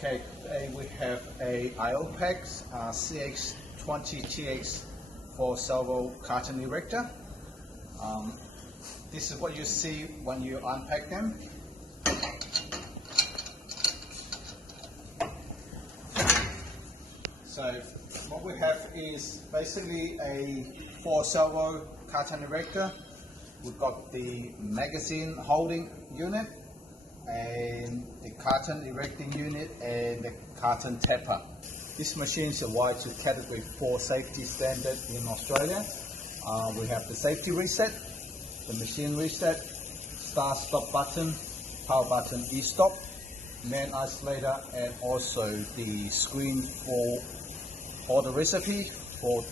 Okay, today we have a Iopak CX20TX for Servo Carton Erector. This is what you see when you unpack them. So what we have is basically a 4 Servo Carton Erector. We've got the magazine holding unit, and the carton erecting unit, and the carton tapper. This machine is awarded to Category 4 safety standard in Australia. We have the safety reset, the machine reset, start stop button, power button e-stop, man isolator, and also the screen for all the recipe. For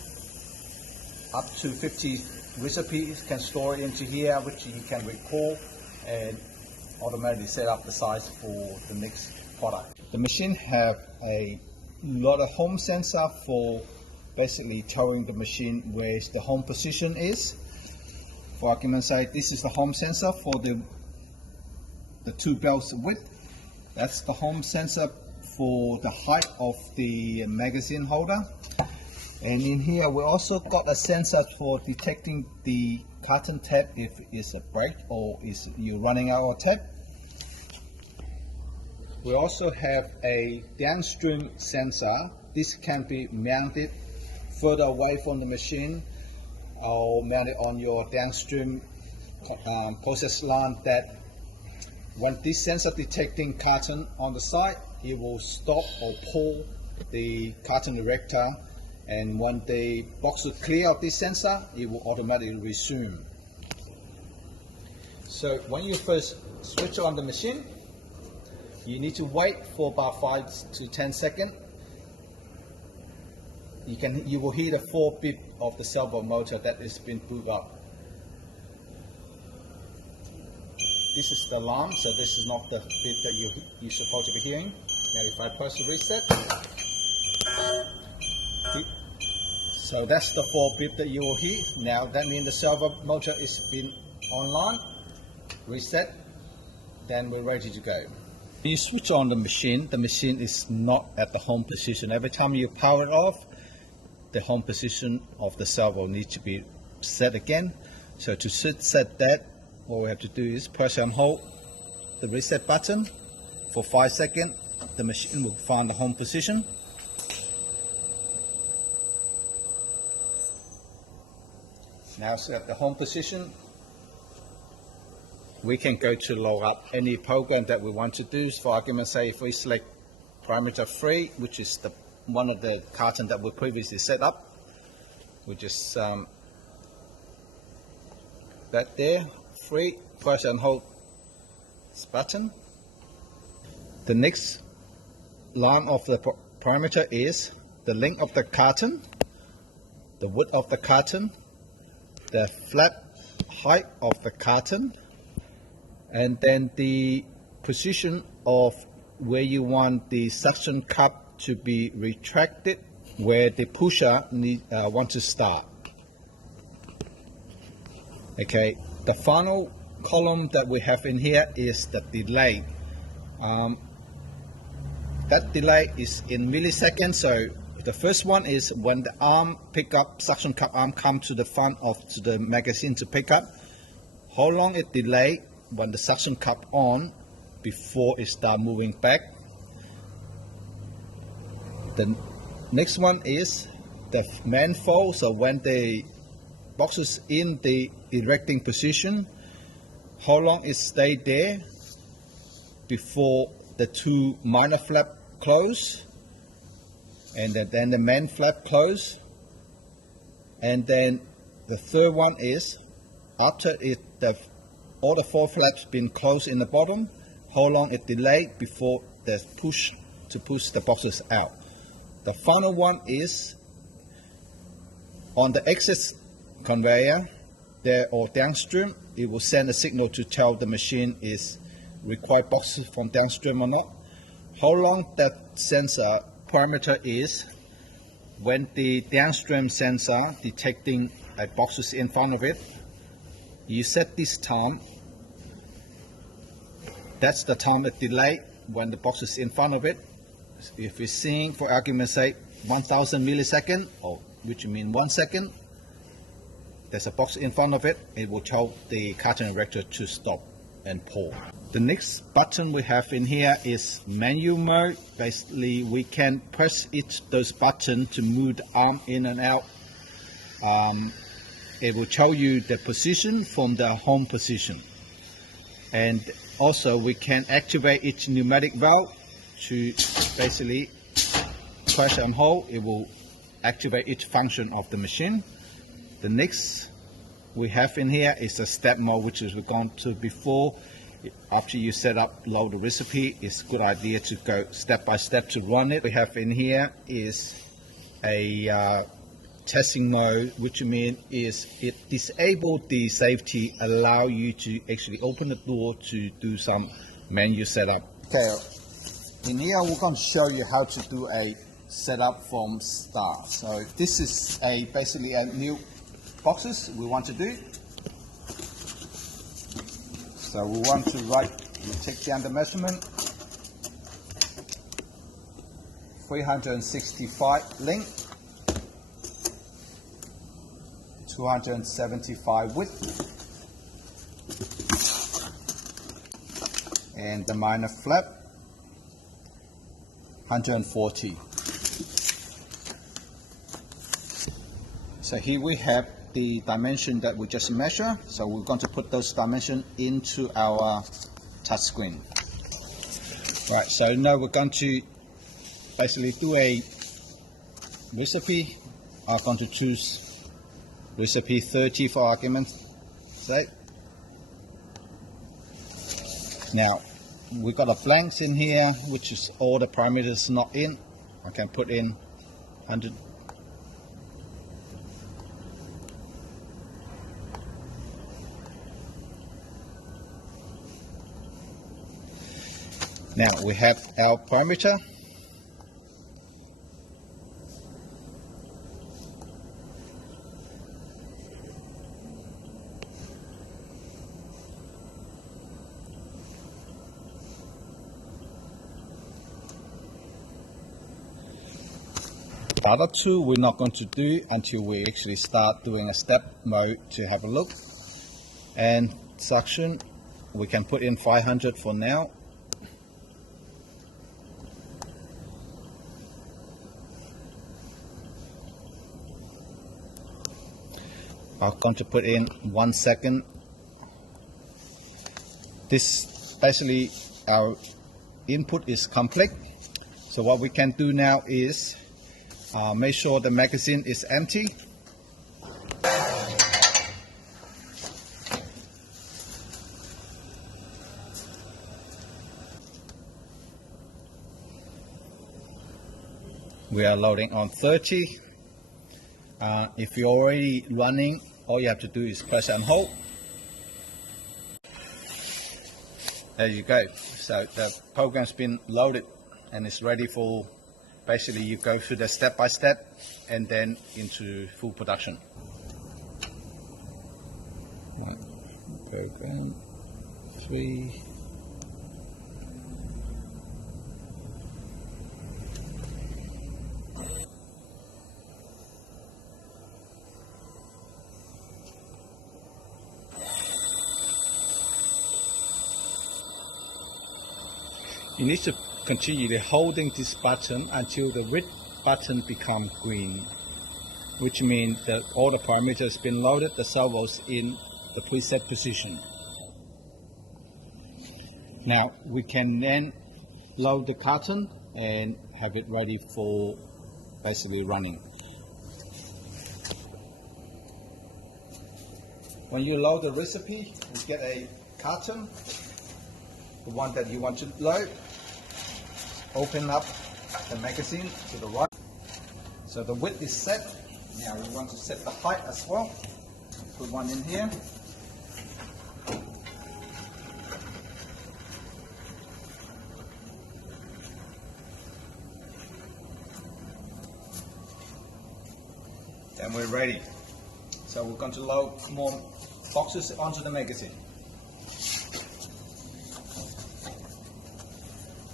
up to 50 recipes can store into here, which you can recall and automatically set up the size for the next product. The machine have a lot of home sensor for basically telling the machine where the home position is. For argument's sake, this is the home sensor for the 2 belts width. That's the home sensor for the height of the magazine holder. And in here we also got a sensor for detecting the carton tab if it's a break or is you running out of tab. We also have a downstream sensor. This can be mounted further away from the machine or mounted on your downstream process line, that when this sensor detecting carton on the side, it will stop or pull the carton erector, and when the box is clear of this sensor, it will automatically resume. So when you first switch on the machine, you need to wait for about 5 to 10 seconds. You will hear the 4 beep of the servo motor that has been booted up. This is the alarm, so this is not the beep that you're supposed to be hearing. Now if I press the reset, so that's the 4 beep that you will hear. Now that means the servo motor is been online, reset, then we're ready to go. When you switch on the machine is not at the home position. Every time you power it off, the home position of the servo needs to be set again. So to set that, what we have to do is press and hold the reset button for 5 seconds. The machine will find the home position. Now it's at the home position. We can go to load up any program that we want to do. For argument's sake, if we select parameter 3, which is one of the cartons that we previously set up, we just that there, 3, press and hold this button. The next line of the parameter is the length of the carton, the width of the carton, the flap height of the carton, and then the position of where you want the suction cup to be retracted, where the pusher want to start. Okay, the final column that we have in here is the delay. That delay is in milliseconds. So the first one is when the arm pick up, suction cup arm come to the front of the magazine to pick up. How long it delay when the suction cup on before it start moving back. The next one is the manifold. So when the box is in the erecting position, how long it stay there before the 2 minor flap close, and then the main flap close. And then the third one is after all the 4 flaps been closed in the bottom, how long it delayed before there's push the boxes out. The final one is on the exit conveyor there or downstream, it will send a signal to tell the machine is required boxes from downstream or not. How long that sensor parameter is when the downstream sensor detecting a boxes in front of it, you set this time. That's the time it delay when the box is in front of it. if we're seeing, for argument's sake, 1000 millisecond, or which means 1 second, there's a box in front of it. It will tell the carton erector to stop and pour. The next button we have in here is manual mode. Basically, we can press those buttons to move the arm in and out. It will tell you the position from the home position. And also we can activate each pneumatic valve to basically press and hold. It will activate each function of the machine. The next we have in here is a step mode, which is we've gone to before. After you set up, load the recipe, it's a good idea to go step by step to run it. We have in here is a testing mode, which means is it disabled the safety, allow you to actually open the door to do some manual setup. Okay, in here we're going to show you how to do a setup from start. So this is basically a new boxes we want to do. So we want to take down the measurement, 365 length, 275 width, and the minor flap, 140. So here we have the dimension that we just measured. So we're going to put those dimensions into our touch screen. Right, so now we're going to basically do a recipe. I'm going to choose recipe 30 for argument's sake. Now we've got a blanks in here, which is all the parameters not in. I can put in 100. Now we have our parameter. The other two we're not going to do until we actually start doing a step mode to have a look. And suction, we can put in 500 for now. I'm going to put in 1 second. This basically our input is complete. So what we can do now is make sure the magazine is empty. We are loading on 30. If you're already running, all you have to do is press and hold. There you go. So the program's been loaded and it's ready for basically you go through the step by step and then into full production. Right. Program 3. You need to continue holding this button until the red button becomes green, which means that all the parameters have been loaded, the servo's in the preset position. Now we can then load the carton and have it ready for basically running. When you load the recipe, you get a carton, the one that you want to load. Open up the magazine to the right. So the width is set. Now we want to set the height as well. Put one in here. And we're ready. So we're going to load more boxes onto the magazine.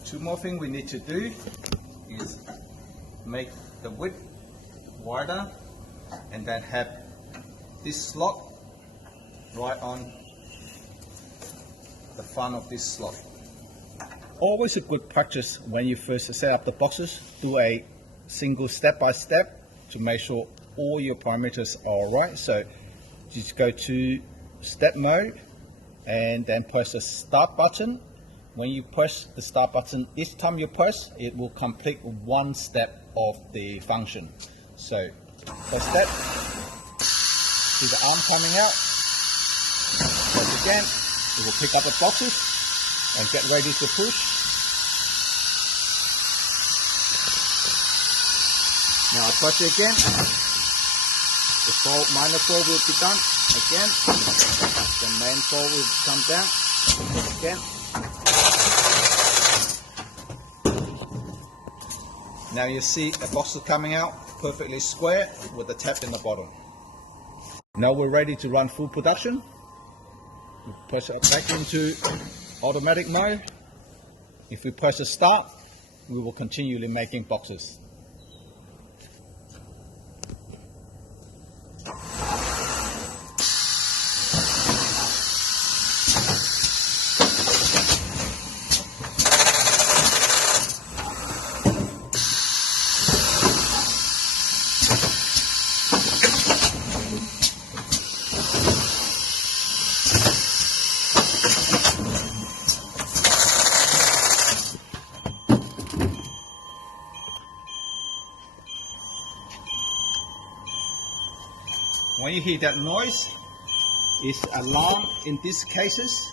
Two more things we need to do. is make the width wider and then have this slot right on the front of this slot. Always a good practice when you first set up the boxes. Do a single step by step to make sure all your parameters are right. So just go to step mode and then press the start button. When you press the start button, each time you press, it will complete one step of the function. So first step, see the arm coming out. Press again, it will pick up the boxes and get ready to push. Now I press it again. The minor fold will be done again. The main fold will come down again. Now you see the box is coming out perfectly square with the tap in the bottom. Now we're ready to run full production. We press it back into automatic mode. If we press the start, we will continually making boxes. When you hear that noise, it's alarm. In these cases,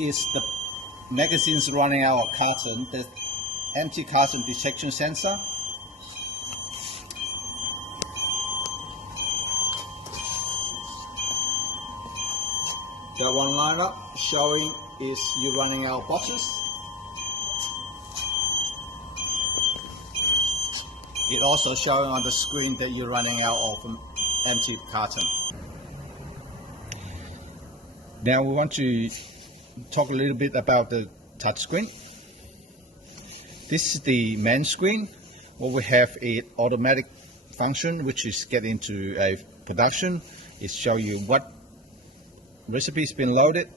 is the magazines running out of carton, the empty carton detection sensor. That one line up showing is you running out of boxes. It also showing on the screen that you're running out of empty carton. Now we want to talk a little bit about the touch screen. This is the main screen. What we have is automatic function, which is get into a production. It show you what recipe has been loaded.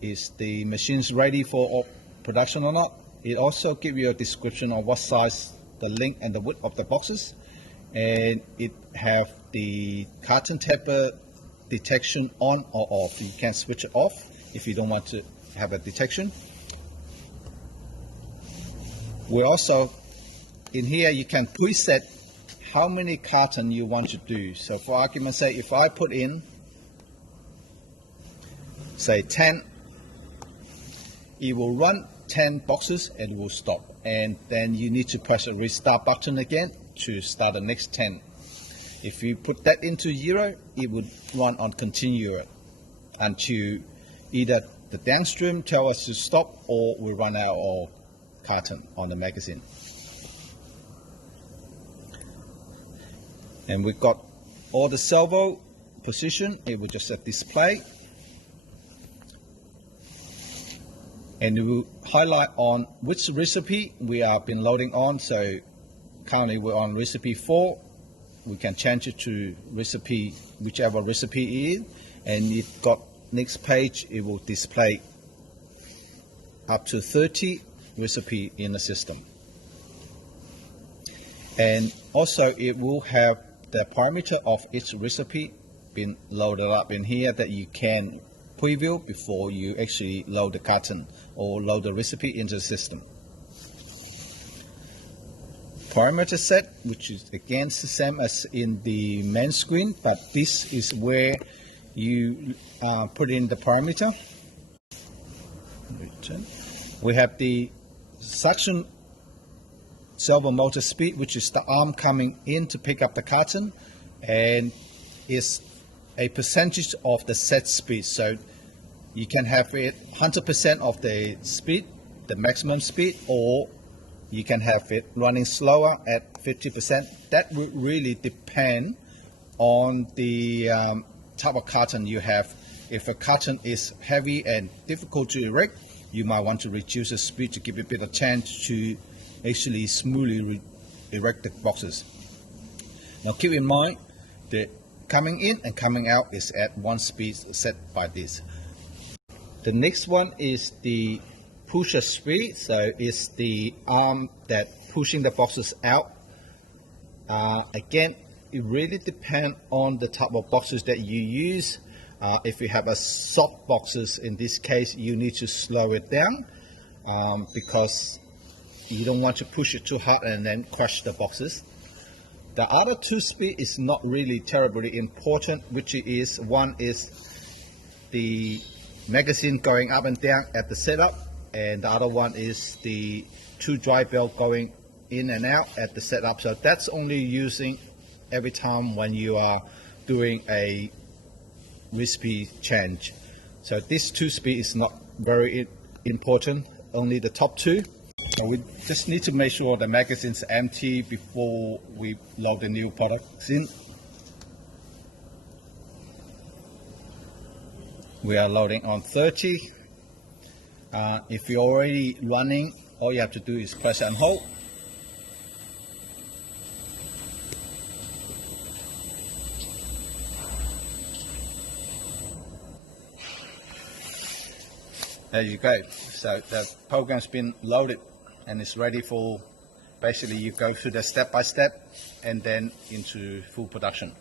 Is the machines ready for production or not? It also gives you a description of what size, the length and the width of the boxes. And it have the carton taper detection on or off. You can switch it off if you don't want to have a detection. We also, in here you can preset how many carton you want to do. So for argument's sake, if I put in, say 10, it will run 10 boxes and it will stop. And then you need to press a restart button again to start the next 10. If you put that into 0, it would run on continuous until either the downstream tell us to stop or we run out of carton on the magazine. And we've got all the servo position. It will just display. And it will highlight on which recipe we have been loading on. So currently we're on recipe 4. We can change it to recipe, whichever recipe it is, and it got next page. It will display up to 30 recipe in the system, and also it will have the parameter of each recipe been loaded up in here that you can preview before you actually load the carton or load the recipe into the system. Parameter set, which is again the same as in the main screen, but this is where you put in the parameter. We have the suction servo motor speed, which is the arm coming in to pick up the carton, and is a percentage of the set speed. So you can have it 100% of the speed, the maximum speed, or you can have it running slower at 50%. That will really depend on the type of carton you have. If a carton is heavy and difficult to erect, you might want to reduce the speed to give it a bit of chance to actually smoothly erect the boxes. Now keep in mind the coming in and coming out is at one speed set by this. The next one is the pusher speed, so it's the arm that pushing the boxes out. Again, it really depends on the type of boxes that you use. If you have a soft boxes, in this case, you need to slow it down because you don't want to push it too hard and then crush the boxes. The other two speed is not really terribly important, which is one is the magazine going up and down at the setup, and the other one is the two dry belt going in and out at the setup. So that's only using every time when you are doing a recipe change. So this two speed is not very important, only the top two. So we just need to make sure the magazine's empty before we load the new products in. We are loading on 30. If you're already running, all you have to do is press and hold. There you go. So the program's been loaded and it's ready for, basically you go through the step by step and then into full production.